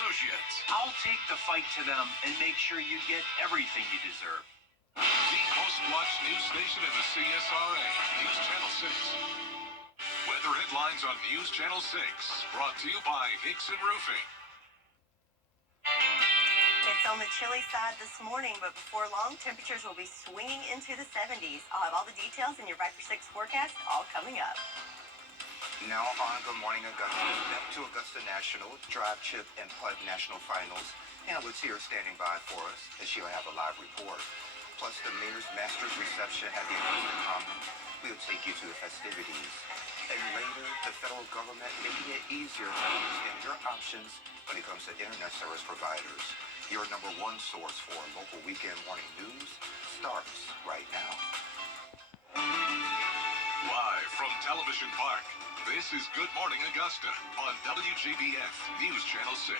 Associates. I'll take the fight to them and make sure you get everything you deserve. The most watched news station in the CSRA, News Channel 6. Weather headlines on News Channel 6, brought to you by Hickson Roofing. It's on the chilly side this morning, but before long, temperatures will be swinging into the 70s. I'll have all the details in your 5 for 6 forecast, all coming up. Now on Good Morning Augusta, step to Augusta National, Drive, Chip, and Putt National Finals. Hannah Latier standing by for us, and she'll have a live report. Plus the Mayor's Master's reception at the Augusta Commons. We'll take you to the festivities. And later, the federal government making it easier to understand your options when it comes to internet service providers. Your number one source for local weekend morning news starts right now. Live from Television Park, this is Good Morning Augusta on WJBF News Channel 6.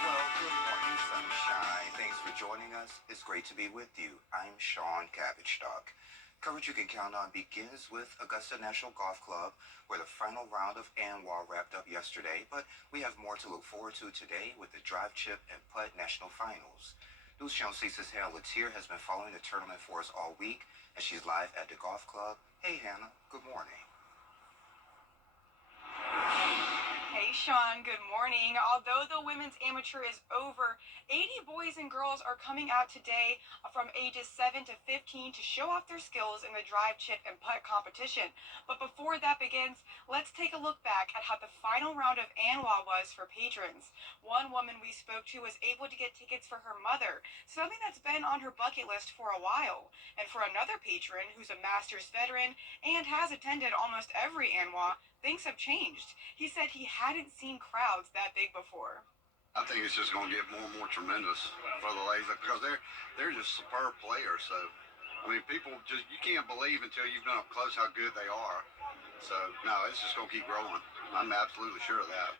Well, good morning, sunshine. Thanks for joining us. It's great to be with you. I'm Sean Cabbage-Stock. Coverage you can count on begins with Augusta National Golf Club, where the final round of ANWA wrapped up yesterday, but we have more to look forward to today with the Drive, Chip, and Putt National Finals. News Channel 6's Hannah Latier has been following the tournament for us all week, and she's live at the golf club. Hey, Hannah, good morning. Hey Sean, good morning. Although the women's amateur is over, 80 boys and girls are coming out today from ages 7 to 15 to show off their skills in the drive, chip, and putt competition. But before that begins, let's take a look back at how the final round of ANWA was for patrons. One woman we spoke to was able to get tickets for her mother, something that's been on her bucket list for a while. And for another patron who's a Masters veteran and has attended almost every ANWA, things have changed. He said he hadn't seen crowds that big before. I think it's just going to get more and more tremendous for the ladies because they're just superb players. So, I mean, people just, you can't believe until you've been up close how good they are. So, no, it's just going to keep growing. I'm absolutely sure of that.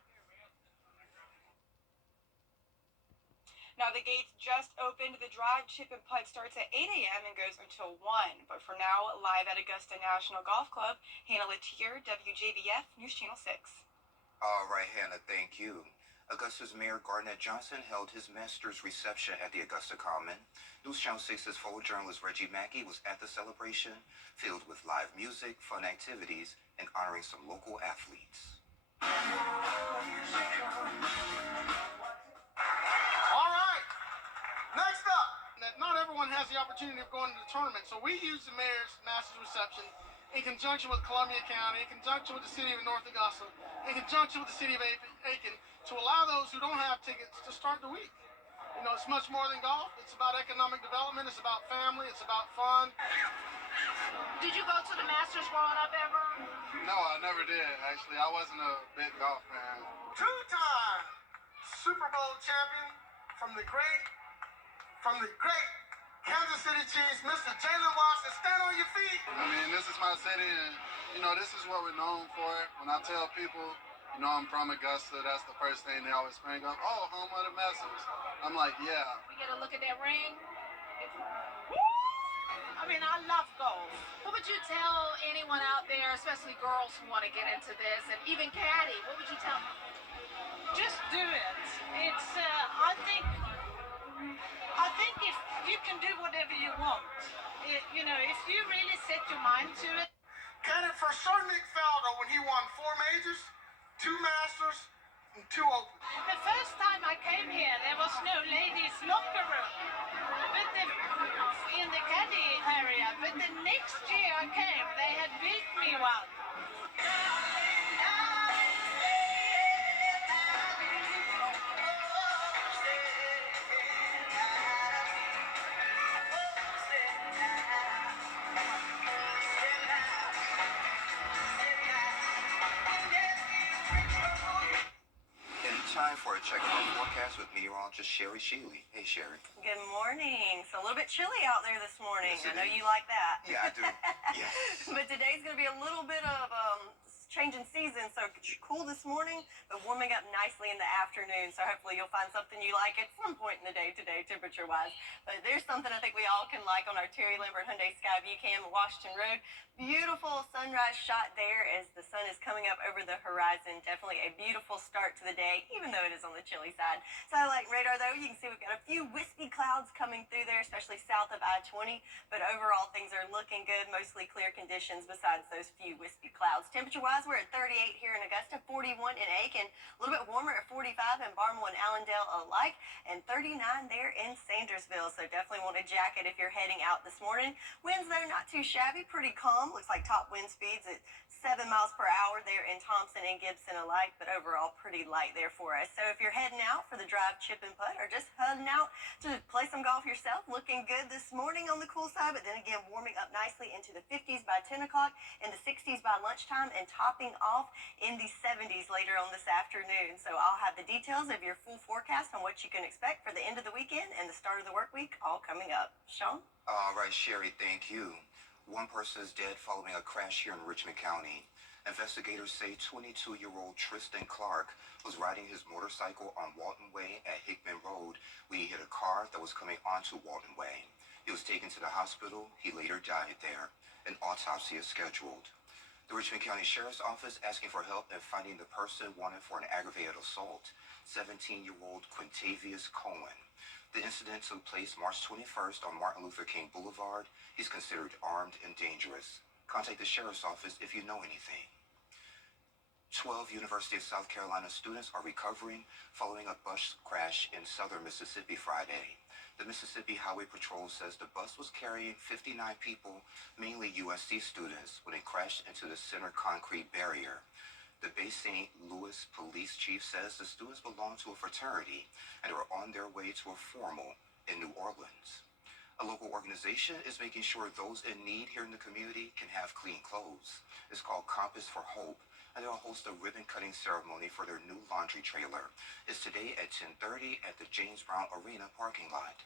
Now, the gates just opened. The drive, chip, and putt starts at 8 a.m. and goes until 1. But for now, live at Augusta National Golf Club, Hannah Latier, WJBF, News Channel 6. All right, Hannah, thank you. Augusta's Mayor Garnett Johnson held his master's reception at the Augusta Common. News Channel 6's photojournalist Reggie Mackey was at the celebration, filled with live music, fun activities, and honoring some local athletes. Next up, not everyone has the opportunity of going to the tournament, so we use the Mayor's Master's Reception in conjunction with Columbia County, in conjunction with the City of North Augusta, in conjunction with the City of Aiken, to allow those who don't have tickets to start the week. You know, it's much more than golf. It's about economic development. It's about family. It's about fun. Did you go to the Masters growing up ever? No, I never did, actually. I wasn't a big golf fan. Two-time Super Bowl champion from the great Kansas City Chiefs, Mr. Jalen Watson. Stand on your feet. I mean, this is my city, and, you know, this is what we're known for. When I tell people, you know, I'm from Augusta, that's the first thing they always bring up. Oh, home of the Masters. I'm like, yeah. We get a look at that ring. I mean, I love golf. What would you tell anyone out there, especially girls who want to get into this, and even Caddy, what would you tell them? Just do it. It's, I think if you can do whatever you want, you know, if you really set your mind to it. Caddy for Sir Nick Faldo when he won 4 majors, 2 Masters, and 2 Opens. The first time I came here, there was no ladies' locker room in the caddy area. But the next year I came, they had built me one. Time for a check of our forecast with meteorologist Sherry Sheely. Hey, Sherry. Good morning. It's a little bit chilly out there this morning. Yes, I know is. you like that. Yeah, I do. Yes. But today's going to be a little bit of changing seasons, so it's cool this morning, but warming up nicely in the afternoon. So hopefully you'll find something you like at some point in the day today, temperature-wise. But there's something I think we all can like on our Terry Lambert Hyundai Skyview Cam, Washington Road. Beautiful sunrise shot there as the sun is coming up over the horizon. Definitely a beautiful start to the day, even though it is on the chilly side. Satellite radar, though, you can see we've got a few wispy clouds coming through there, especially south of I-20. But overall, things are looking good. Mostly clear conditions besides those few wispy clouds. Temperature-wise, we're at 38 here in Augusta, 41 in Aiken, a little bit warmer at 45 in Barnwell and Allendale alike, and 39 there in Sandersville. So definitely want a jacket if you're heading out this morning. Winds, though, not too shabby, pretty calm. Looks like top wind speeds at 7 miles per hour there in Thompson and Gibson alike, but overall pretty light there for us. So if you're heading out for the drive, chip, and putt, or just heading out to play some golf yourself, looking good this morning on the cool side, but then again warming up nicely into the 50s by 10 o'clock and the 60s by lunchtime, and topping off in the 70s later on this afternoon. So I'll have the details of your full forecast on what you can expect for the end of the weekend and the start of the work week all coming up. Sean? All right, Sherry, thank you. One person is dead following a crash here in Richmond County. Investigators say 22-year-old Tristan Clark was riding his motorcycle on Walton Way at Hickman Road when he hit a car that was coming onto Walton Way. He was taken to the hospital. He later died there. An autopsy is scheduled. The Richmond County Sheriff's Office asking for help in finding the person wanted for an aggravated assault, 17-year-old Quintavious Cohen. The incident took place March 21st on Martin Luther King Boulevard. He's considered armed and dangerous. Contact the Sheriff's Office if you know anything. 12 University of South Carolina students are recovering following a bus crash in southern Mississippi Friday. The Mississippi Highway Patrol says the bus was carrying 59 people, mainly USC students, when it crashed into the center concrete barrier. The Bay St. Louis police chief says the students belong to a fraternity and are on their way to a formal in New Orleans. A local organization is making sure those in need here in the community can have clean clothes. It's called Compass for Hope, and they'll host a ribbon-cutting ceremony for their new laundry trailer. It's today at 10:30 at the James Brown Arena parking lot.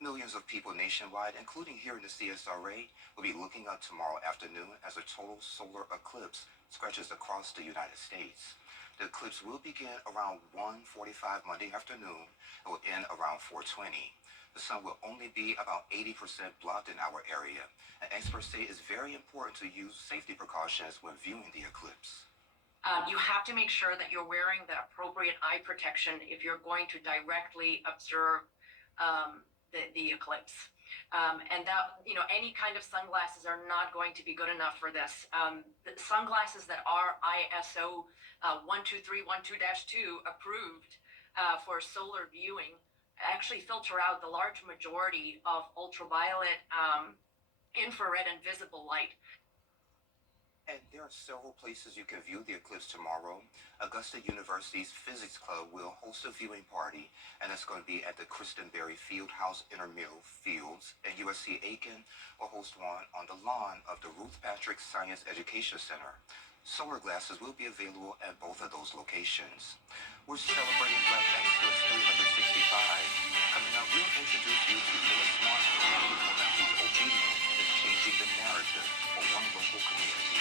Millions of people nationwide, including here in the CSRA, will be looking up tomorrow afternoon as a total solar eclipse stretches across the United States. The eclipse will begin around 1:45 Monday afternoon and will end around 4:20. The sun will only be about 80% blocked in our area, and experts say it's very important to use safety precautions when viewing the eclipse. You have to make sure that you're wearing the appropriate eye protection if you're going to directly observe the eclipse. And that, any kind of sunglasses are not going to be good enough for this. The sunglasses that are ISO 12312-2 approved for solar viewing actually filter out the large majority of ultraviolet, infrared, and visible light. And there are several places you can view the eclipse tomorrow. Augusta University's Physics Club will host a viewing party, and it's going to be at the Kristen Berry Fieldhouse Intramural Fields. And USC Aiken will host one on the lawn of the Ruth Patrick Science Education Center. Solar glasses will be available at both of those locations. We're celebrating Black Excellence 365. Coming up, we'll introduce you to Phyllis Smart, a woman whose obedience is changing the narrative for one local community.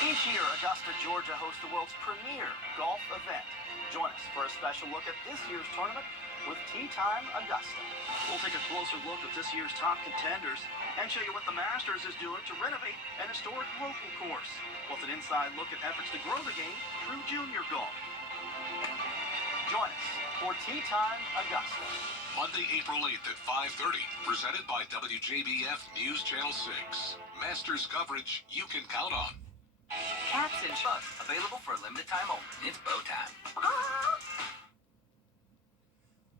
Each year, Augusta, Georgia hosts the world's premier golf event. Join us for a special look at this year's tournament with Tee Time Augusta. We'll take a closer look at this year's top contenders and show you what the Masters is doing to renovate an historic local course. Plus an inside look at efforts to grow the game through junior golf. Join us for Tee Time Augusta. Monday, April 8th at 5:30. Presented by WJBF News Channel 6. Masters coverage you can count on. Cats and Chucks, available for a limited time only. It's bow time.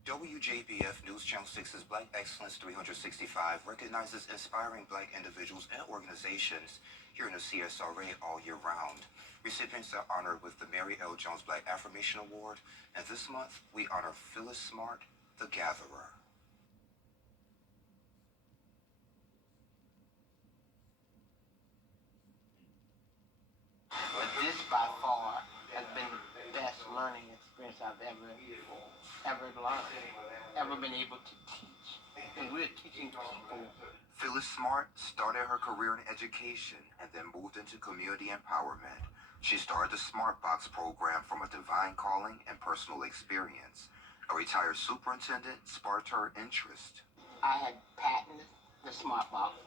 WJBF News Channel 6's Black Excellence 365 recognizes inspiring Black individuals and organizations here in the CSRA all year round. Recipients are honored with the Mary L. Jones Black Affirmation Award, and this month we honor Phyllis Smart, the Gatherer. But this by far has been the best learning experience I've ever learned, ever been able to teach. And we're teaching people Phyllis Smart started her career in education and then moved into community empowerment. She started the Smart Box program from a divine calling and personal experience. A retired superintendent sparked her interest. I had patented the Smart Box,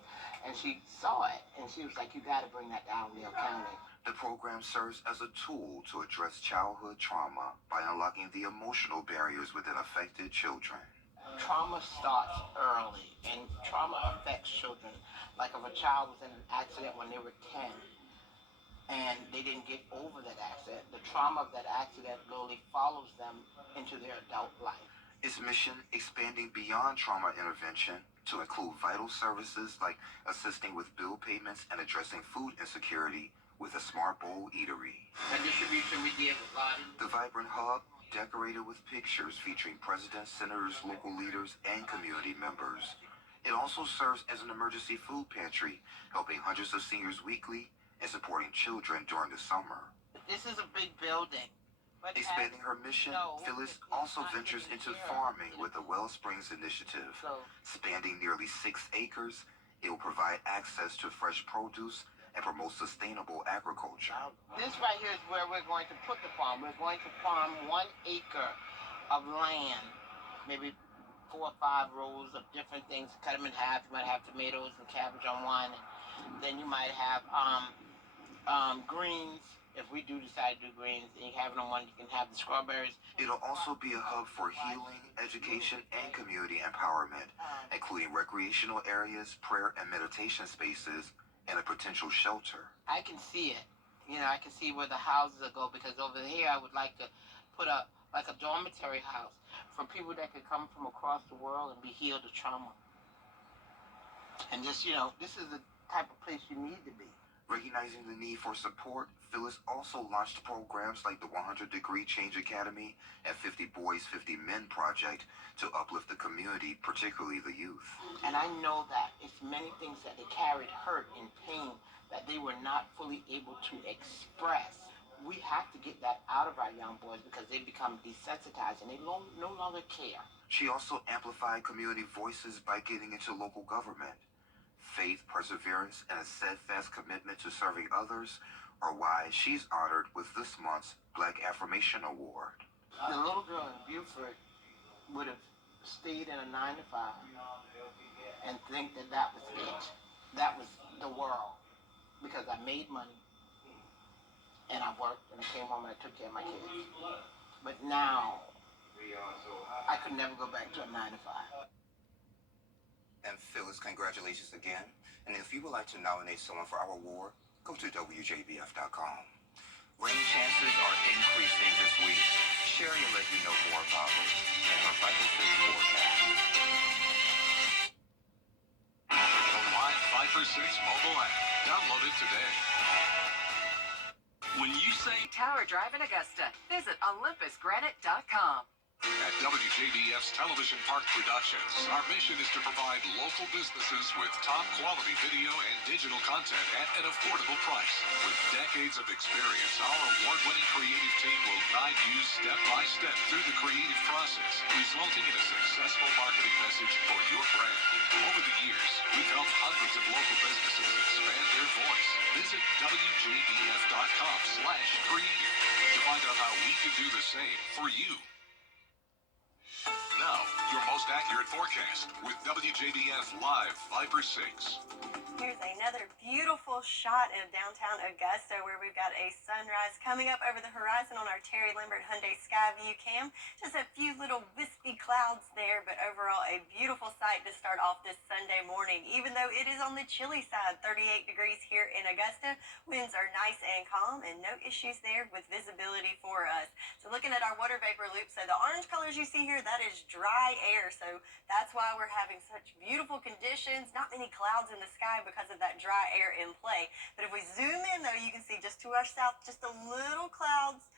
and she saw it, and she was like, "You got to bring that to Allendale County." The program serves as a tool to address childhood trauma by unlocking the emotional barriers within affected children. Trauma starts early, and trauma affects children. Like if a child was in an accident when they were 10 and they didn't get over that accident, the trauma of that accident literally follows them into their adult life. Its mission expanding beyond trauma intervention to include vital services like assisting with bill payments and addressing food insecurity with a Smart Bowl eatery. The distribution we did with Lottie. The vibrant hub, decorated with pictures featuring presidents, senators, local leaders, and community members. It also serves as an emergency food pantry, helping hundreds of seniors weekly and supporting children during the summer. This is a big building. Expanding her mission, Phyllis also ventures into farming with the Wellsprings Initiative. Spanning nearly 6 acres, it will provide access to fresh produce and promote sustainable agriculture. This right here is where we're going to put the farm. We're going to farm 1 acre of land, maybe 4 or 5 rows of different things. Cut them in half. You might have tomatoes and cabbage on one, and then you might have greens. If we do decide to do greens, and you have it on one, you can have the strawberries. It'll also be a hub for healing, education, and community empowerment, including recreational areas, prayer and meditation spaces, and a potential shelter. I can see it. You know, I can see where the houses will go, because over here I would like to put a dormitory house for people that could come from across the world and be healed of trauma. And just, you know, this is the type of place you need to be. Recognizing the need for support, Phyllis also launched programs like the 100-Degree Change Academy and 50 Boys, 50 Men project to uplift the community, particularly the youth. And I know that it's many things that they carried, hurt and pain, that they were not fully able to express. We have to get that out of our young boys because they become desensitized and they no longer care. She also amplified community voices by getting into local government. Faith, perseverance, and a steadfast commitment to serving others are why she's honored with this month's Black Affirmation Award. The little girl in Beaufort would have stayed in a 9-to-5 and think that that was it. That was the world. Because I made money and I worked and I came home and I took care of my kids. But now, I could never go back to a 9-to-5. And Phyllis, congratulations again. And if you would like to nominate someone for our award, go to WJBF.com. Rain chances are increasing this week. Sherry will let you know more about it and her Vital Signs forecast. The Live Viper 6 mobile app. Download it today. When you say Tower Drive in Augusta, visit olympusgranite.com. At WJBF's Television Park Productions, our mission is to provide local businesses with top quality video and digital content at an affordable price. With decades of experience, our award-winning creative team will guide you step by step through the creative process, resulting in a successful marketing message for your brand. Over the years, we've helped hundreds of local businesses expand their voice. Visit WJBF.com/creative to find out how we can do the same for you. Now, your most accurate forecast with WJBF Live Viper 6. Here's another beautiful shot of downtown Augusta where we've got a sunrise coming up over the horizon on our Terry Lambert Hyundai Skyview cam. Just a few little wispy clouds there, but overall a beautiful sight to start off this Sunday morning. Even though it is on the chilly side, 38 degrees here in Augusta. Winds are nice and calm and no issues there with visibility for us. So looking at our water vapor loop, so the orange colors you see here, that is dry air. So that's why we're having such beautiful conditions. Not many clouds in the sky because of that dry air in play. But if we zoom in, though, you can see just to our south, just a little clouds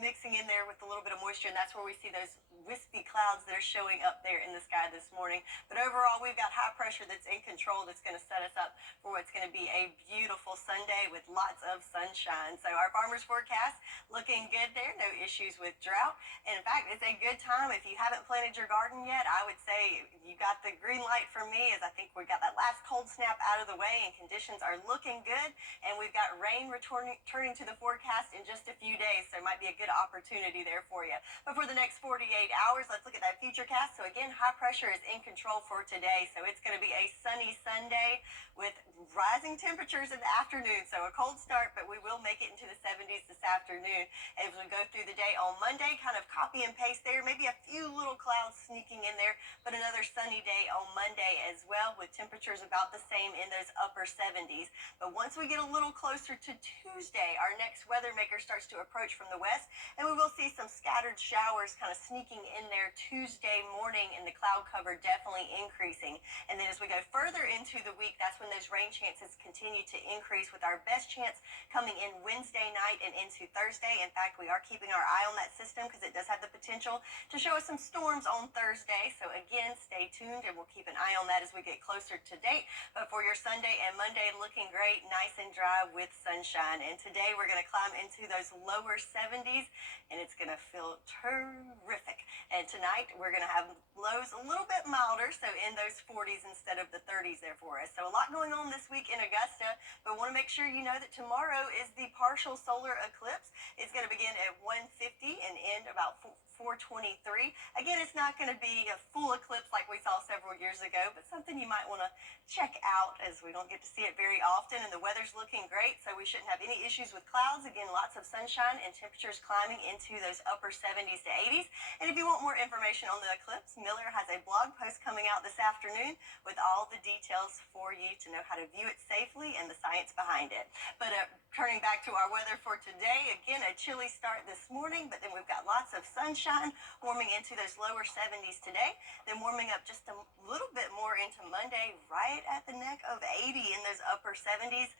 mixing in there with a little bit of moisture, and that's where we see those wispy clouds that are showing up there in the sky this morning. But overall, we've got high pressure that's in control that's going to set us up for what's going to be a beautiful Sunday with lots of sunshine. So our farmers forecast looking good there. No issues with drought. And in fact, it's a good time if you haven't planted your garden yet. I would say you got the green light from me, as I think we got that last cold snap out of the way and conditions are looking good. And we've got rain returning to the forecast in just a few days. So it might be a good opportunity there for you. But for the next 48 hours, let's look at that futurecast. So again, high pressure is in control for today. So it's going to be a sunny Sunday with rising temperatures in the afternoon. So a cold start, but we will make it into the 70s this afternoon. As we go through the day on Monday, kind of copy and paste there. Maybe a few little clouds sneaking in there, but another sunny day on Monday as well, with temperatures about the same in those upper 70s. But once we get a little closer to Tuesday, our next weather maker starts to approach from the west, and we will see some scattered showers kind of sneaking in there Tuesday morning, and the cloud cover definitely increasing. And then as we go further into the week, that's when those rain chances continue to increase, with our best chance coming in Wednesday night and into Thursday. In fact, we are keeping our eye on that system because it does have the potential to show us some storms on Thursday. So again, stay tuned and we'll keep an eye on that as we get closer to date. But for your Sunday and Monday, looking great, nice and dry with sunshine. And today we're going to climb into those lower 70s and it's going to feel terrific. And tonight we're going to have lows a little bit milder, so in those 40s instead of the 30s there for us. So a lot going on this week in Augusta, but want to make sure you know that tomorrow is the partial solar eclipse. It's going to begin at 1:50 and end about 4:23. Again, it's not going to be a full eclipse like we saw several years ago, but something you might want to check out, as we don't get to see it very often. And the weather's looking great, so we shouldn't have any issues with clouds. Again, lots of sunshine and temperatures climbing into those upper 70s to 80s. And if you want more information on the eclipse, Miller has a blog post coming out this afternoon with all the details for you to know how to view it safely and the science behind it. But turning back to our weather for today, again, a chilly start this morning, but then we've got lots of sunshine warming into those lower 70s today, then warming up just a little bit more into Monday, right at the neck of 80 in those upper 70s.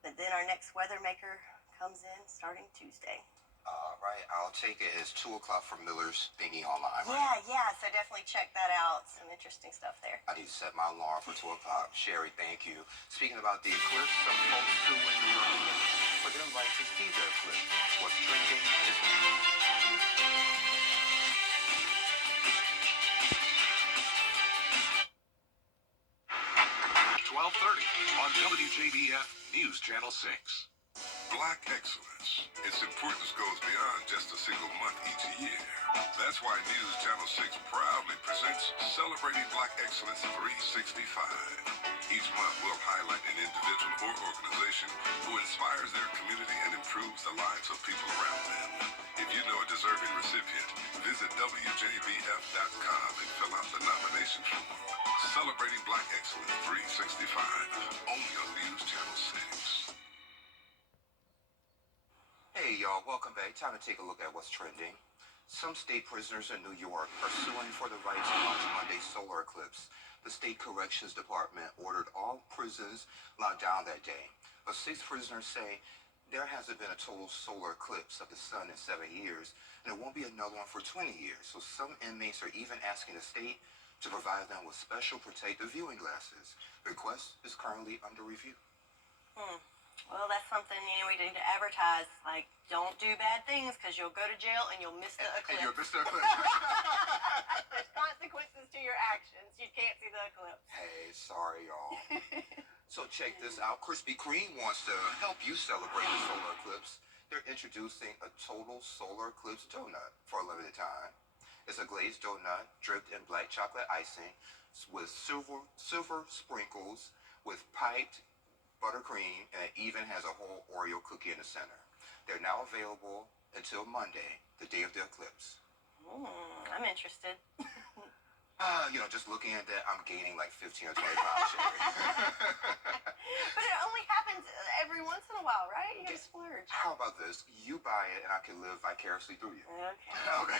But then our next weather maker comes in starting Tuesday. Right, I'll take it as 2 o'clock from Miller's thingy online. Right? Yeah, so definitely check that out. Some interesting stuff there. I need to set my alarm for 2 o'clock. Sherry, thank you. Speaking about the eclipse, some folks who in New York for them like to see the eclipse. What's trending is 12:30 on WJBF News Channel 6. Black excellence. Its importance goes beyond just a single month each year. That's why News Channel 6 proudly presents Celebrating Black Excellence 365. Each month we'll highlight an individual or organization who inspires their community and improves the lives of people around them. If you know a deserving recipient, visit WJBF.com and fill out the nomination form. Celebrating Black Excellence 365, only on News Channel 6. Hey y'all, welcome back. Time to take a look at what's trending. Some state prisoners in New York are suing for the right to watch Monday's solar eclipse. The state corrections department ordered all prisons locked down that day. But 6 prisoners say there hasn't been a total solar eclipse of the sun in 7 years, and there won't be another one for 20 years. So some inmates are even asking the state to provide them with special protective viewing glasses. The request is currently under review. Well, that's something we need to advertise. Like, don't do bad things because you'll go to jail and you'll miss the eclipse. And you'll miss the eclipse. There's consequences to your actions. You can't see the eclipse. Hey, sorry y'all. So check this out. Krispy Kreme wants to help you celebrate the solar eclipse. They're introducing a total solar eclipse donut for a limited time. It's a glazed donut dripped in black chocolate icing with silver sprinkles with piped buttercream, and it even has a whole Oreo cookie in the center. They're now available until Monday, the day of the eclipse. I'm interested. Just looking at that, I'm gaining like 15 or 20 pounds, Sherry. But it only happens every once in a while, right? You gotta splurge. How about this? You buy it and I can live vicariously through you. Okay.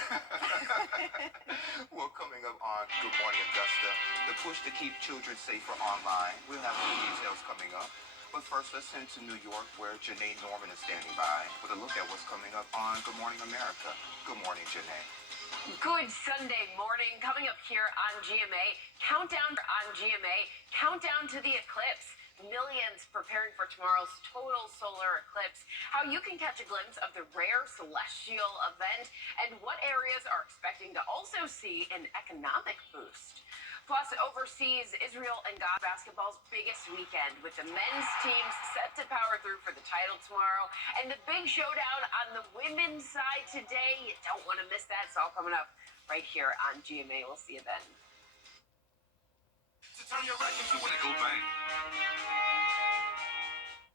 Well, coming up on Good Morning Augusta, the push to keep children safer online. We'll have more details coming up. But first, let's send to New York, where Janae Norman is standing by with a look at what's coming up on Good Morning America. Good morning, Janae. Good Sunday morning. Coming up here on GMA, countdown to the eclipse. Millions preparing for tomorrow's total solar eclipse. How you can catch a glimpse of the rare celestial event and what areas are expecting to also see an economic boost. Plus, overseas, Israel and God basketball's biggest weekend with the men's team set to power through for the title tomorrow. And the big showdown on the women's side today. You don't want to miss that. It's all coming up right here on GMA. We'll see you then. Nickel Bank.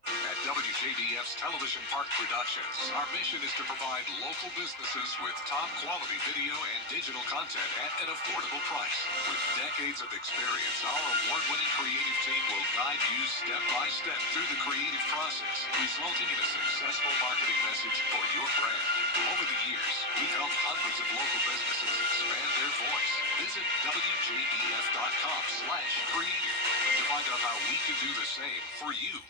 At WJBF's Television Park Productions, our mission is to provide local businesses with top quality video and digital content at an affordable price. With decades of experience, our award-winning creative team will guide you step by step through the creative process, resulting in a successful marketing message for your brand. Over the years, we've helped hundreds of local businesses expand their voice. Visit WJBF.com/creative to find out how we can do the same for you.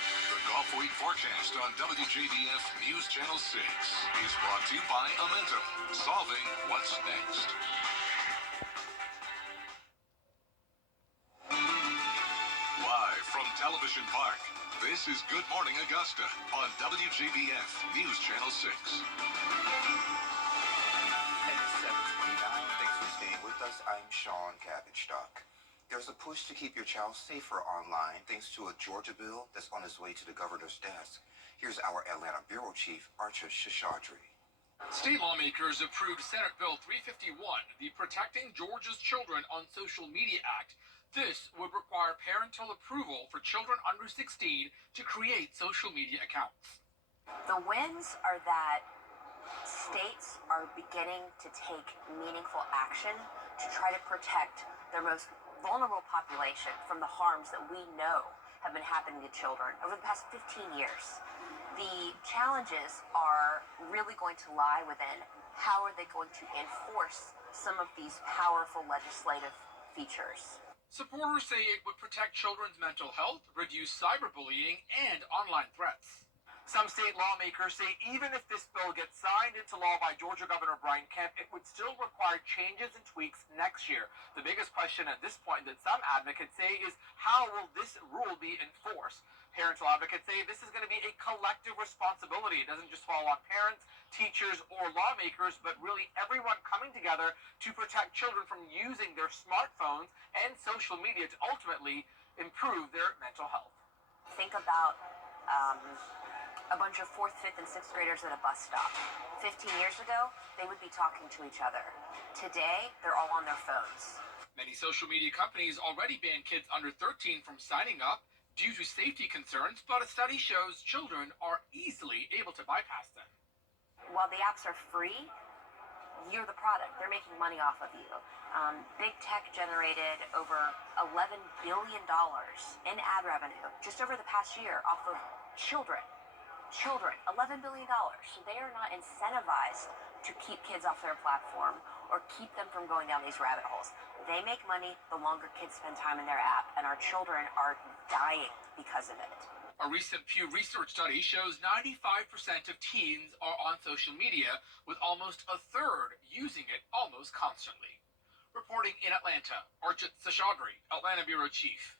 The Golf Week forecast on WJBF News Channel 6 is brought to you by Amentum, solving what's next. Live from Television Park, this is Good Morning Augusta on WJBF News Channel 6. And it's 7:29. Thanks for staying with us. I'm Sean Cabbage-Stock. There's a push to keep your child safer online thanks to a Georgia bill that's on its way to the governor's desk. Here's our Atlanta Bureau Chief, Archer Shashadri. State lawmakers approved Senate Bill 351, the Protecting Georgia's Children on Social Media Act. This would require parental approval for children under 16 to create social media accounts. The wins are that states are beginning to take meaningful action to try to protect their most vulnerable population from the harms that we know have been happening to children over the past 15 years. The challenges are really going to lie within how are they going to enforce some of these powerful legislative features. Supporters say it would protect children's mental health, reduce cyberbullying, and online threats. Some state lawmakers say even if this bill gets signed into law by Georgia Governor Brian Kemp, it would still require changes and tweaks next year. The biggest question at this point that some advocates say is how will this rule be enforced? Parental advocates say this is going to be a collective responsibility. It doesn't just fall on parents, teachers, or lawmakers, but really everyone coming together to protect children from using their smartphones and social media to ultimately improve their mental health. Think about a bunch of 4th, 5th, and 6th graders at a bus stop. 15 years ago, they would be talking to each other. Today, they're all on their phones. Many social media companies already ban kids under 13 from signing up due to safety concerns, but a study shows children are easily able to bypass them. While the apps are free, you're the product. They're making money off of you. Big tech generated over $11 billion in ad revenue just over the past year off of children, $11 billion. So they are not incentivized to keep kids off their platform or keep them from going down these rabbit holes. They make money the longer kids spend time in their app, and our children are dying because of it. A recent Pew Research study shows 95% of teens are on social media, with almost a third using it almost constantly. Reporting in Atlanta, Archit Seshadri, Atlanta Bureau Chief.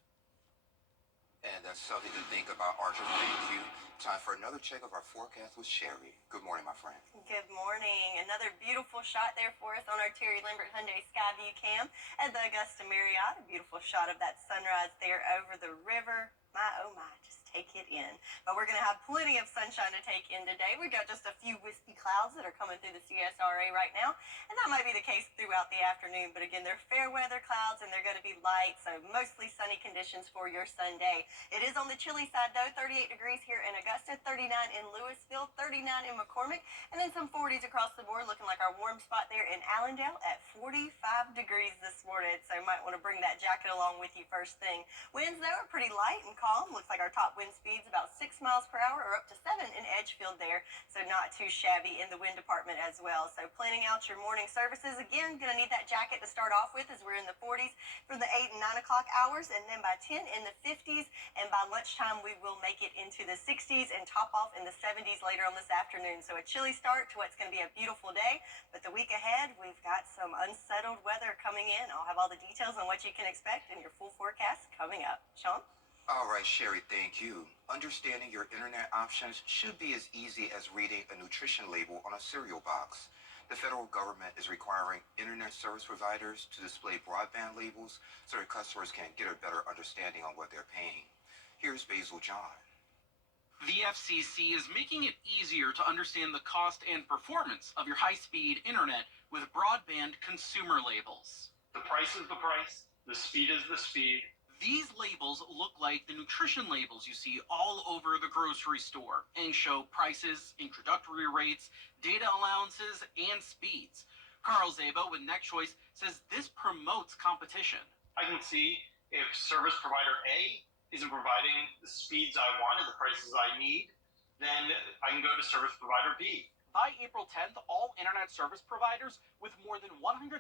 And that's something to think about, Archer. Thank you. Time for another check of our forecast with Sherry. Good morning, my friend. Good morning. Another beautiful shot there for us on our Terry Lambert Hyundai Skyview cam at the Augusta Marriott. A beautiful shot of that sunrise there over the river. My, oh my, just take it in. But we're going to have plenty of sunshine to take in today. We've got just a few wispy clouds that are coming through the CSRA right now, and that might be the case throughout the afternoon. But again, they're fair weather clouds, and they're going to be light, so mostly sunny conditions for your Sunday. It is on the chilly side, though. 38 degrees here in Augusta, 39 in Louisville, 39 in McCormick, and then some 40s across the board, looking like our warm spot there in Allendale at 45 degrees this morning. So you might want to bring that jacket along with you first thing. Winds, though, are pretty light and calm. Looks like our top wind speed's about 6 miles per hour, or up to 7 in Edgefield there, so not too shabby in the wind department as well. So planning out your morning services. Again, going to need that jacket to start off with as we're in the 40s for the 8 and 9 o'clock hours, and then by 10 in the 50s, and by lunchtime we will make it into the 60s and top off in the 70s later on this afternoon. So a chilly start to what's going to be a beautiful day, but the week ahead we've got some unsettled weather coming in. I'll have all the details on what you can expect in your full forecast coming up. Sean? All right, Sherry, thank you. Understanding your internet options should be as easy as reading a nutrition label on a cereal box. The federal government is requiring internet service providers to display broadband labels so their customers can get a better understanding on what they're paying. Here's Basil John. The FCC is making it easier to understand the cost and performance of your high-speed internet with broadband consumer labels. The price is the price, the speed is the speed. These labels look like the nutrition labels you see all over the grocery store and show prices, introductory rates, data allowances, and speeds. Carl Zabo with NextChoice says this promotes competition. I can see if service provider A isn't providing the speeds I want and the prices I need, then I can go to service provider B. By April 10th, all internet service providers with more than 100,000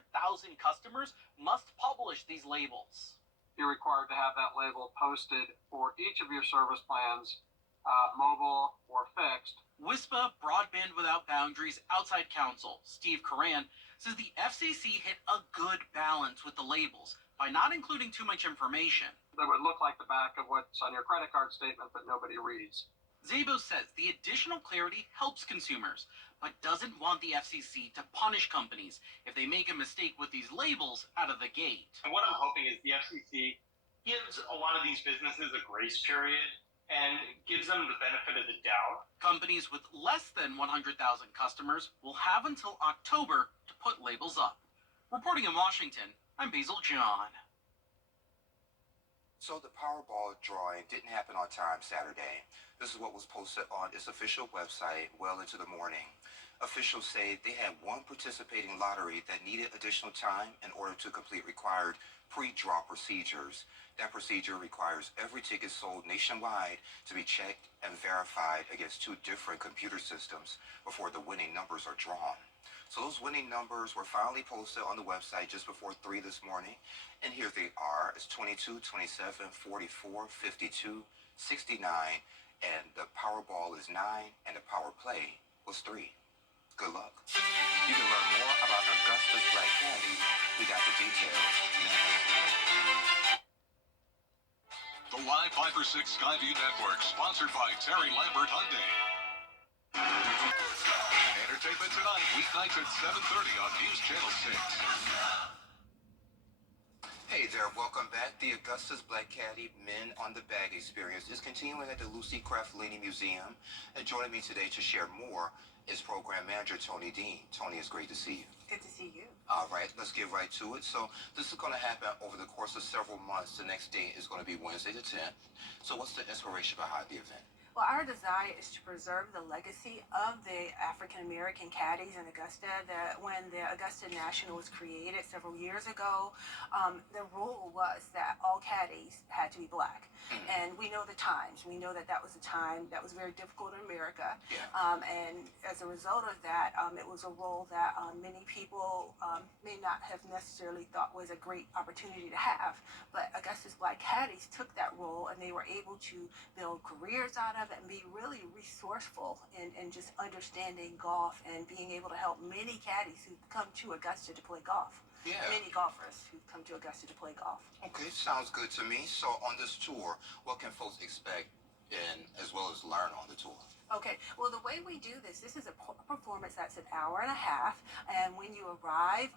customers must publish these labels. You're required to have that label posted for each of your service plans, mobile or fixed. WISPA Broadband Without Boundaries outside counsel Steve Coran says the FCC hit a good balance with the labels by not including too much information. That would look like the back of what's on your credit card statement that nobody reads. Zabo says the additional clarity helps consumers, but doesn't want the FCC to punish companies if they make a mistake with these labels out of the gate. And what I'm hoping is the FCC gives a lot of these businesses a grace period and gives them the benefit of the doubt. Companies with less than 100,000 customers will have until October to put labels up. Reporting in Washington, I'm Basil John. So the Powerball drawing didn't happen on time Saturday. This is what was posted on its official website well into the morning. Officials say they had one participating lottery that needed additional time in order to complete required pre-draw procedures. That procedure requires every ticket sold nationwide to be checked and verified against 2 different computer systems before the winning numbers are drawn. So those winning numbers were finally posted on the website just before 3 this morning. And here they are. It's 22, 27, 44, 52, 69, and the Powerball is 9, and the Power Play was 3. Good luck. You can learn more about Augusta's Black Caddy. We got the details next. The Live 5 for 6 Skyview Network, sponsored by Terry Lambert Hyundai. Entertainment tonight, weeknights at 7:30 on News Channel 6. Hey there, welcome back. The Augusta's Black Caddy Men on the Bag experience is continuing at the Lucy Craftellini Museum. And joining me today to share more is Program Manager Tony Dean. Tony, it's great to see you. Good to see you. All right, let's get right to it. So this is going to happen over the course of several months. The next date is going to be Wednesday the 10th. So what's the inspiration behind the event? Well, our desire is to preserve the legacy of the African-American caddies in Augusta. When the Augusta National was created several years ago, the rule was that all caddies had to be black. And we know the times. We know that that was a time that was very difficult in America. And as a result of that, it was a role that many people may not have necessarily thought was a great opportunity to have. But Augusta's Black Caddies took that role, and they were able to build careers out of it and be really resourceful in just understanding golf and being able to help many caddies who come to Augusta to play golf. Many golfers who come to Augusta to play golf. Okay, sounds good to me. So on this tour, what can folks expect and as well as learn on the tour? Okay, well, the way we do this is a performance that's an hour and a half, and when you arrive,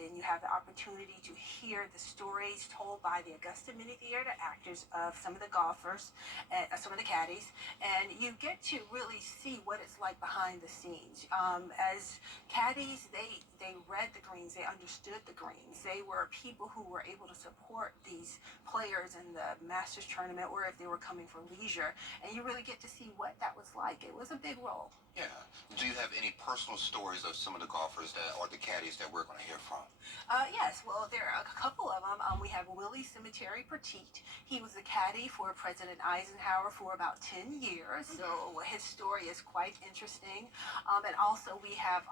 then you have the opportunity to hear the stories told by the Augusta Mini Theater actors of some of the golfers, some of the caddies, and you get to really see what it's like behind the scenes. As caddies, they read the greens, they understood the greens, they were people who were able to support these players in the Masters tournament, or if they were coming for leisure, and you really get to see what that was like. It was a big role. Yeah. Do you have any personal stories of some of the golfers that or the caddies that we're going to hear from? Yes, well, there are a couple of them. We have Willie Cemetery Petit. He was the caddy for President Eisenhower for about 10 years, so his story is quite interesting. And also we have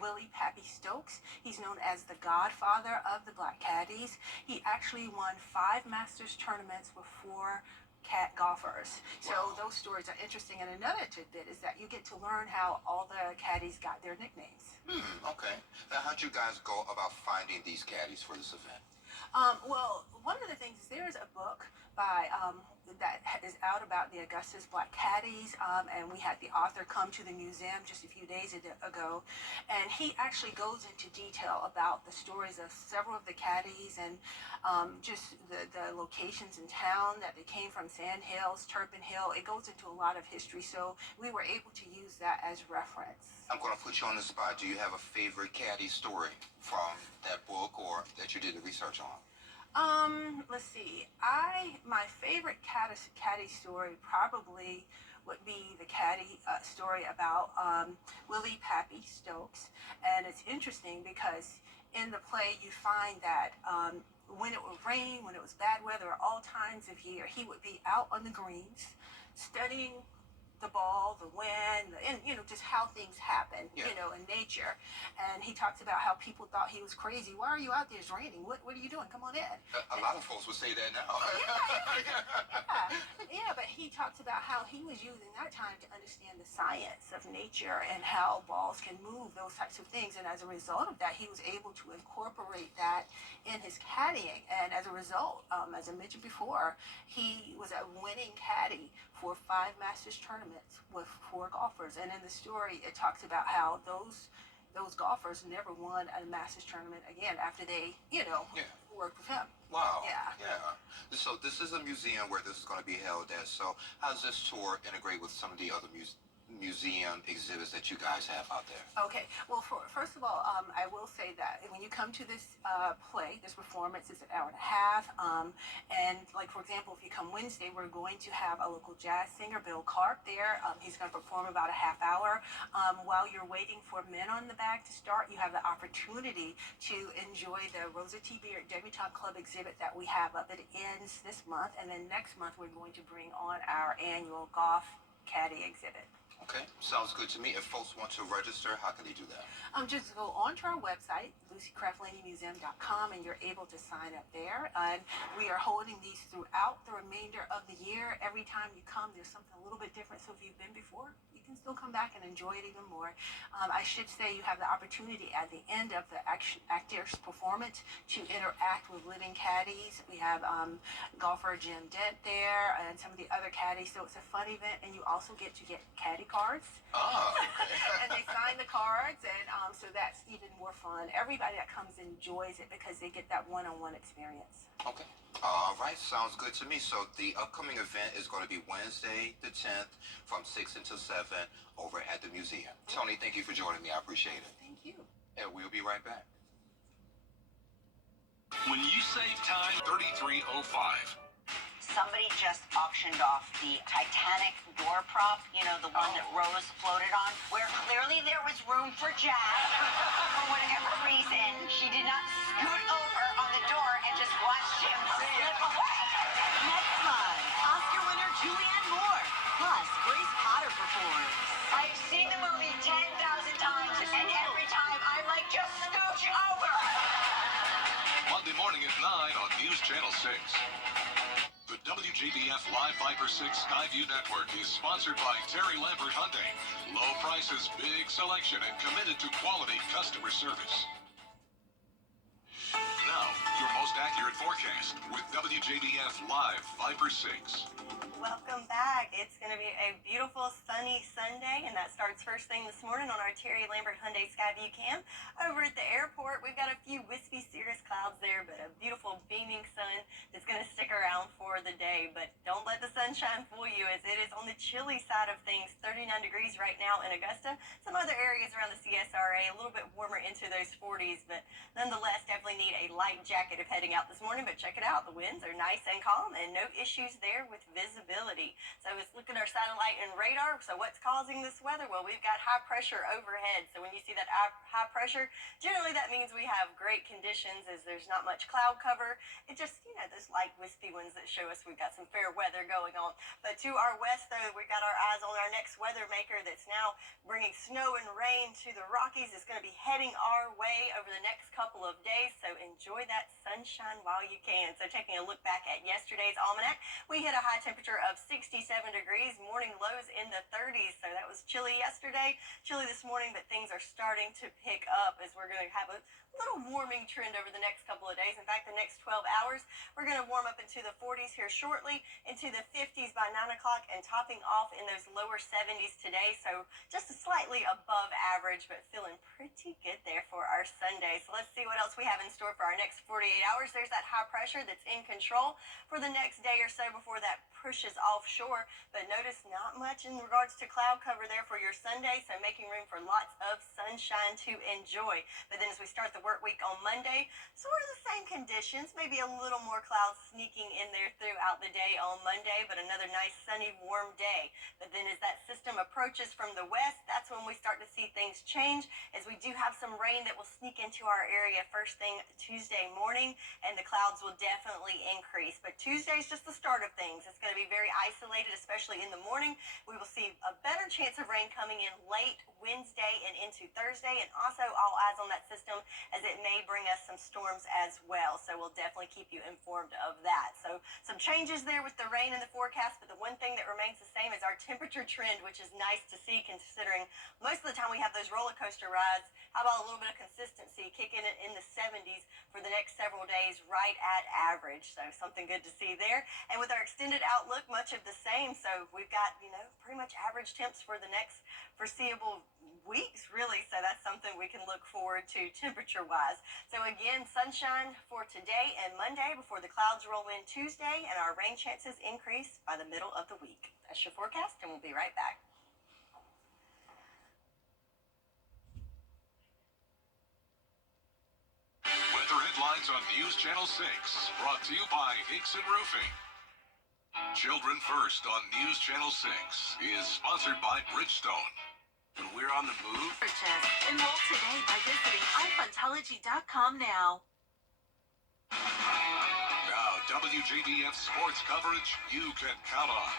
Willie Pappy Stokes. He's known as the godfather of the black caddies. He actually won 5 Masters tournaments with 4 cat golfers. So those stories are interesting. And another tidbit is that you get to learn how all the caddies got their nicknames. Okay. Now, how'd you guys go about finding these caddies for this event? Well, one of the things is there's a book by that is out about the Augusta's Black Caddies, and we had the author come to the museum just a few days ago, and he actually goes into detail about the stories of several of the caddies and just the locations in town that they came from, Sand Hills, Turpin Hill. It goes into a lot of history, so we were able to use that as reference. I'm going to put you on the spot. Do you have a favorite caddy story from that book or that you did the research on? Let's see. My favorite caddy story probably would be the caddy story about Willie Pappy Stokes, and it's interesting because in the play you find that when it would rain, when it was bad weather, all times of year, he would be out on the greens studying the ball, the wind, and just how things happen, in nature. And he talks about how people thought he was crazy. Why are you out there? It's raining. What are you doing? Come on in. A lot of folks would say that now. Yeah, but he talks about how he was using that time to understand the science of nature and how balls can move, those types of things. And as a result of that, he was able to incorporate that in his caddying. And as a result, as I mentioned before, he was a winning caddy for 5 Masters tournaments with 4 golfers. And in the story, it talks about how those golfers never won a Masters tournament again after they, worked with him. Wow. Yeah. So this is a museum where this is going to be held at. So how does this tour integrate with some of the other museum exhibits that you guys have out there? Okay. Well, first of all, I will say that when you come to this play, this performance is an hour and a half. And like, for example, if you come Wednesday, we're going to have a local jazz singer, Bill Clark, there. He's going to perform about a half hour. While you're waiting for Men on the Bag to start, you have the opportunity to enjoy the Rosa T. Beard Debutante Club exhibit that we have up. It ends this month. And then next month, we're going to bring on our annual golf caddy exhibit. Okay, sounds good to me. If folks want to register, how can they do that? Just go onto our website, LucyCraftLaneyMuseum.com, and you're able to sign up there. And we are holding these throughout the remainder of the year. Every time you come, there's something a little bit different. So if you've been before, you can still come back and enjoy it even more. I should say you have the opportunity at the end of the actor's performance to interact with living caddies. We have golfer Jim Dent there and some of the other caddies. So it's a fun event, and you also get to get caddy cards. Oh, okay. And they sign the cards, and so that's even more fun. Everybody that comes enjoys it because they get that one-on-one experience. Okay. All right, sounds good to me. So the upcoming event is going to be Wednesday the 10th from 6 until 7 over at the museum. Tony, thank you for joining me. I appreciate it. Thank you. And we'll be right back. When you save time, 3305. Somebody just auctioned off the Titanic door prop, the one that Rose floated on, where clearly there was room for Jack. For whatever reason, she did not scoot over on the door and just watched him slip away. Next month, Oscar winner Julianne Moore, plus Grace Potter performs. I've seen the movie 10,000 times, and every time I'm like, just scooch over. Monday morning at 9 on News Channel 6. The WJBF Live Viper 6 Skyview Network is sponsored by Terry Lambert Hyundai. Low prices, big selection, and committed to quality customer service. Now, your most accurate forecast with WJBF Live Viper 6. Welcome back. It's going to be a beautiful sunny Sunday, and that starts first thing this morning on our Terry Lambert Hyundai Skyview cam. Over at the airport, we've got a few wispy cirrus clouds there, but a beautiful beaming sun that's going to stick around for the day. But don't let the sunshine fool you, as it is on the chilly side of things. 39 degrees right now in Augusta. Some other areas around the CSRA a little bit warmer into those 40s, but nonetheless definitely need a light jacket if heading out this morning. But check it out, the winds are nice and calm and no issues there with visibility. instability. So let's look at our satellite and radar. So what's causing this weather? Well, we've got high pressure overhead. So when you see that high pressure, generally that means we have great conditions as there's not much cloud cover. It just, those light wispy ones that show us we've got some fair weather going on. But to our west, though, we've got our eyes on our next weather maker that's now bringing snow and rain to the Rockies. It's going to be heading our way over the next couple of days. So enjoy that sunshine while you can. So taking a look back at yesterday's almanac, we hit a high temperature of 67 degrees, morning lows in the 30s. So that was chilly yesterday, chilly this morning, but things are starting to pick up as we're going to have a little warming trend over the next couple of days. In fact, the next 12 hours, we're going to warm up into the 40s here shortly, into the 50s by 9 o'clock, and topping off in those lower 70s today. So just slightly above average, but feeling pretty good there for our Sunday. So let's see what else we have in store for our next 48 hours. There's that high pressure that's in control for the next day or so before that pushes offshore. But notice not much in regards to cloud cover there for your Sunday, so making room for lots of sunshine to enjoy. But then as we start the work week on Monday, sort of the same conditions, maybe a little more clouds sneaking in there throughout the day on Monday, but another nice sunny warm day. But then as that system approaches from the west, that's when we start to see things change, as we do have some rain that will sneak into our area first thing Tuesday morning, and the clouds will definitely increase. But Tuesday is just the start of things. It's going to be very isolated, especially in the morning. We will see a better chance of rain coming in late Wednesday and into Thursday, and also all eyes on that system as it may bring us some storms as well. So we'll definitely keep you informed of that. So some changes there with the rain in the forecast, but the one thing that remains the same is our temperature trend, which is nice to see considering most of the time we have those roller coaster rides. How about a little bit of consistency, kicking it in the 70s for the next several days, right at average. So something good to see there. And with our extended outlook, much of the same. So we've got, pretty much average temps for the next foreseeable weeks, really. So that's something we can look forward to temperature-wise. So again, sunshine for today and Monday before the clouds roll in Tuesday, and our rain chances increase by the middle of the week. That's your forecast, and we'll be right back. Weather headlines on News Channel 6, brought to you by Hickson Roofing. Children First on News Channel 6 is sponsored by Bridgestone. And we're on the move. Enroll today by visiting iFuntology.com now. Now, WJBF sports coverage you can count on.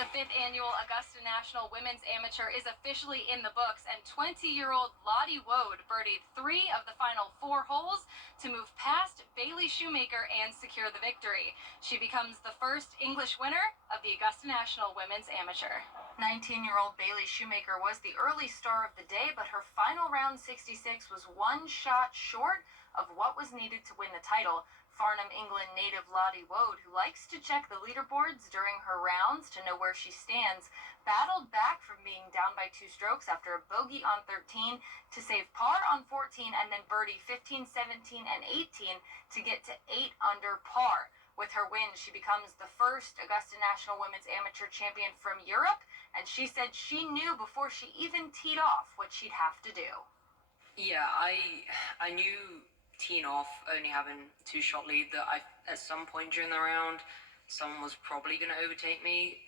The 5th annual Augusta National Women's Amateur is officially in the books, and 20-year-old Lottie Woad birdied 3 of the final 4 holes to move past Bailey Shoemaker and secure the victory. She becomes the first English winner of the Augusta National Women's Amateur. 19-year-old Bailey Shoemaker was the early star of the day, but her final round 66 was 1 shot short of what was needed to win the title. Farnham, England native Lottie Woad, who likes to check the leaderboards during her rounds to know where she stands, battled back from being down by 2 strokes after a bogey on 13 to save par on 14 and then birdie 15, 17, and 18 to get to 8 under par. With her win, she becomes the first Augusta National Women's Amateur champion from Europe, and she said she knew before she even teed off what she'd have to do. Yeah, I knew teeing off, only having 2-shot lead, that at some point during the round, someone was probably going to overtake me,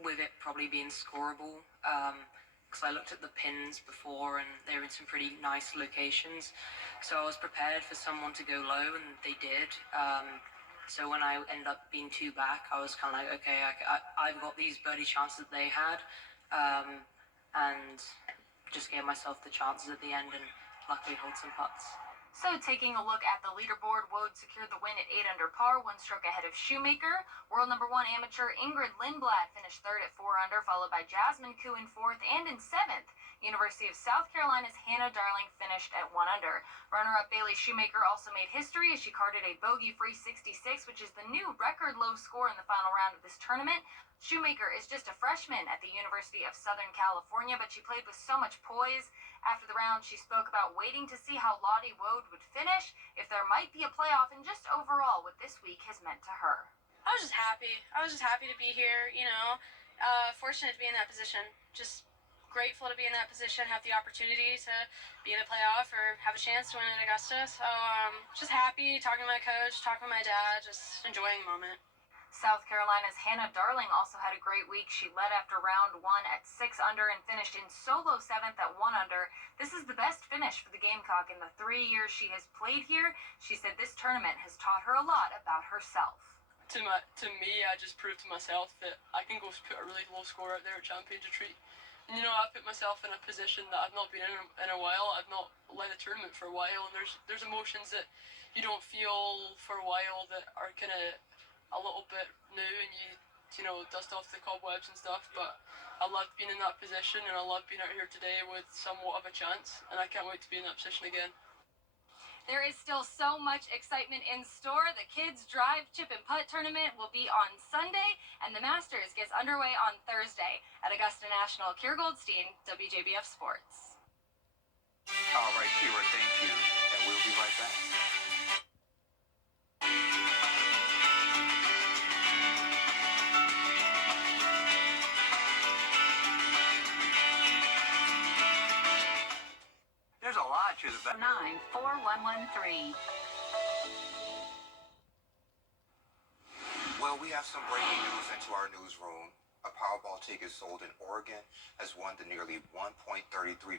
with it probably being scoreable, because I looked at the pins before and they were in some pretty nice locations, so I was prepared for someone to go low, and they did. So when I ended up being 2 back, I was kind of like, okay, I've got these birdie chances that they had, and just gave myself the chances at the end and luckily hold some putts. So taking a look at the leaderboard, Woad secured the win at 8 under par, 1 stroke ahead of Shoemaker. World number 1 amateur Ingrid Lindblad finished 3rd at 4 under, followed by Jasmine Koo in 4th, and in 7th, University of South Carolina's Hannah Darling finished at 1 under. Runner-up Bailey Shoemaker also made history as she carded a bogey-free 66, which is the new record low score in the final round of this tournament. Shoemaker is just a freshman at the University of Southern California, but she played with so much poise. After the round, she spoke about waiting to see how Lottie Woad would finish, if there might be a playoff, and just overall what this week has meant to her. I was just happy. I was just happy to be here, fortunate to be in that position. Just grateful to be in that position, have the opportunity to be in the playoff or have a chance to win at Augusta. So just happy, talking to my coach, talking to my dad, just enjoying the moment. South Carolina's Hannah Darling also had a great week. She led after round 1 at 6 under and finished in solo 7th at 1 under. This is the best finish for the Gamecock in the 3 years she has played here. She said this tournament has taught her a lot about herself. To me, I just proved to myself that I can go put a really low score out there at Champions Retreat. And I put myself in a position that I've not been in a while. I've not led a tournament for a while, and there's emotions that you don't feel for a while that are kind of a little bit new, and you dust off the cobwebs and stuff. But I loved being in that position, and I love being out here today with somewhat of a chance, and I can't wait to be in that position again. There is still so much excitement in store. The Kids Drive Chip and Putt Tournament will be on Sunday, and the Masters gets underway on Thursday. At Augusta National, Kira Goldstein, WJBF Sports. All right, Kira, thank you, and we'll be right back. There's a lot to the back. 94113. Well, we have some breaking news into our newsroom. A Powerball ticket sold in Oregon has won the nearly $1.33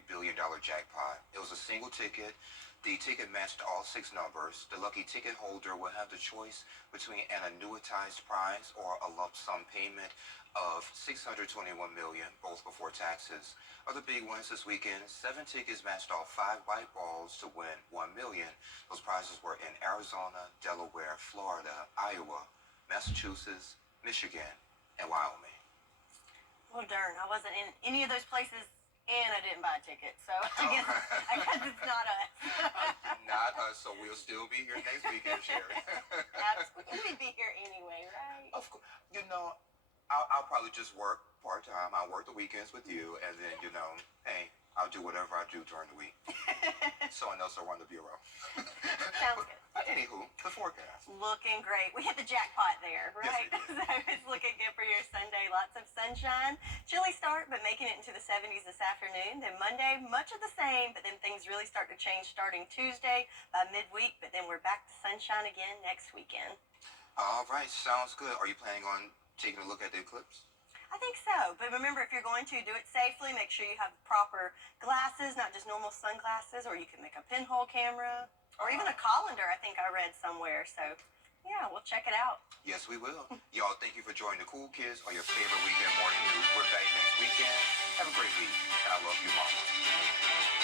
billion jackpot. It was a single ticket. The ticket matched all 6 numbers. The lucky ticket holder will have the choice between an annuitized prize or a lump sum payment of $621 million, both before taxes. Other big wins this weekend: 7 tickets matched all 5 white balls to win $1 million. Those prizes were in Arizona, Delaware, Florida, Iowa, Massachusetts, Michigan, and Wyoming. Well, darn, I wasn't in any of those places, and I didn't buy a ticket, so I guess it's not us. Not us, so we'll still be here next weekend, Sherry. Absolutely. We'd be here anyway, right? Of course. I'll probably just work part-time. I'll work the weekends with you, and then, hey, I'll do whatever I do during the week. Someone else will run the bureau. Sounds good. Anywho, the forecast. Looking great. We hit the jackpot there, right? Yes, we did. So it's looking good for your Sunday. Lots of sunshine. Chilly start, but making it into the 70s this afternoon. Then Monday, much of the same, but then things really start to change starting Tuesday by midweek. But then we're back to sunshine again next weekend. All right, sounds good. Are you planning on taking a look at the eclipse? I think so, but remember, if you're going to do it safely, make sure you have proper glasses, not just normal sunglasses, or you can make a pinhole camera, or even a colander, I think I read somewhere. So, yeah, we'll check it out. Yes, we will. Y'all, thank you for joining the Cool Kids on your favorite weekend morning news. We're back next weekend. Have a great week, and I love you, Mama.